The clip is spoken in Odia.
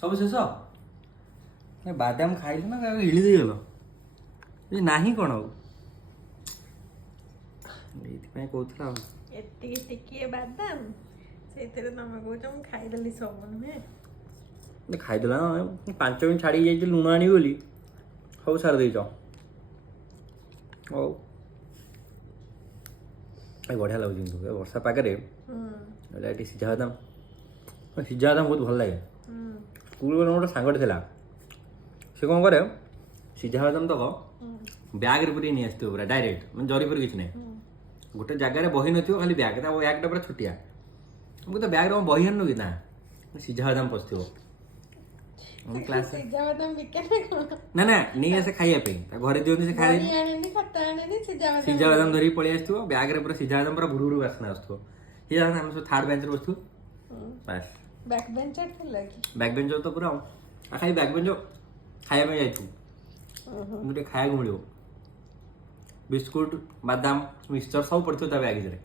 ସବୁ ଶେଷ ବାଦାମ ଖାଇଲୁ ନା ଇଳି ଦେଇଗଲ ନାହିଁ କ'ଣ ଆଉ ଏଇଥିପାଇଁ କହୁଥିଲା ଆଉ ଏତିକି ଟିକିଏ ବାଦାମ ସେଇଥିରେ ତମେ କହୁଛ ମୁଁ ଖାଇଦେଲି ସବୁ ନୁହେଁ ଖାଇଦେଲା 5 ମିନିଟ୍ ଛାଡ଼ିକି ଯାଇଛି ଲୁଣ ଆଣିବି ବୋଲି ସବୁ ସାରି ଦେଇଛ ହଉ ବଢ଼ିଆ ଲାଗୁଛି କିନ୍ତୁ ଏ ବର୍ଷା ପାଗରେ ଏଠି ସିଝା ବାଦାମ ବହୁତ ଭଲ ଲାଗେ ସ୍କୁଲରେ ଗୋଟେ ସାଙ୍ଗଟେ ଥିଲା ସେ କ'ଣ କରେ ସିଝା ବାଦାମ ତକ ବ୍ୟାଗ୍ରେ ପୁରେଇ ନେଇ ଆସିଥିବ ପୁରା ଡାଇରେକ୍ଟ ମାନେ ଜରି ପରେ କିଛି ନାହିଁ ଗୋଟେ ଜାଗାରେ ବହି ନଥିବ ଖାଲି ବ୍ୟାଗ୍ ତା ବ୍ୟାଗ୍ଟା ପୁରା ଛୋଟିଆ ମୁଁ ତ ବ୍ୟାଗ୍ରେ କ'ଣ ବହି ଆଣିନୁ କି ନା ସିଝା ବାଦାମ ପଶିଥିବ ନା ନା ନେଇ ଆସେ ଖାଇବା ପାଇଁ ତା ଘରେ ଦିଅନ୍ତି ସେ ଖାଇ ସିଝା ବାଦାମ ଧରିକି ପଳେଇ ଆସିଥିବ ବ୍ୟାଗ୍ରେ ପୁରା ସିଝା ବାଦାମ ପୁରା ଭୁରୁ ବାସ୍ନା ଆସୁଥିବ ସିଝା ବାଦାମ ଆମେ ସବୁ ଥାର୍ଡ ବେଞ୍ଚରେ ବସିଥିବୁ ବାସ୍ ବ୍ୟାକ୍ ବେଞ୍ଚର ଥିଲା କି ବ୍ୟାକ୍ ବେଞ୍ଚର ତ ପୁରା ଖାଲି ବ୍ୟାକ୍ ବେଞ୍ଚର ଖାଇବା ପାଇଁ ଯାଇଥିବୁ ଟିକେ ଖାଇବାକୁ ମିଳିବ ବିସ୍କୁଟ ବାଦାମ ମିକ୍ସଚର ସବୁ ପଡ଼ିଥିବ ତା ବ୍ୟାଗ୍ ଭିତରେ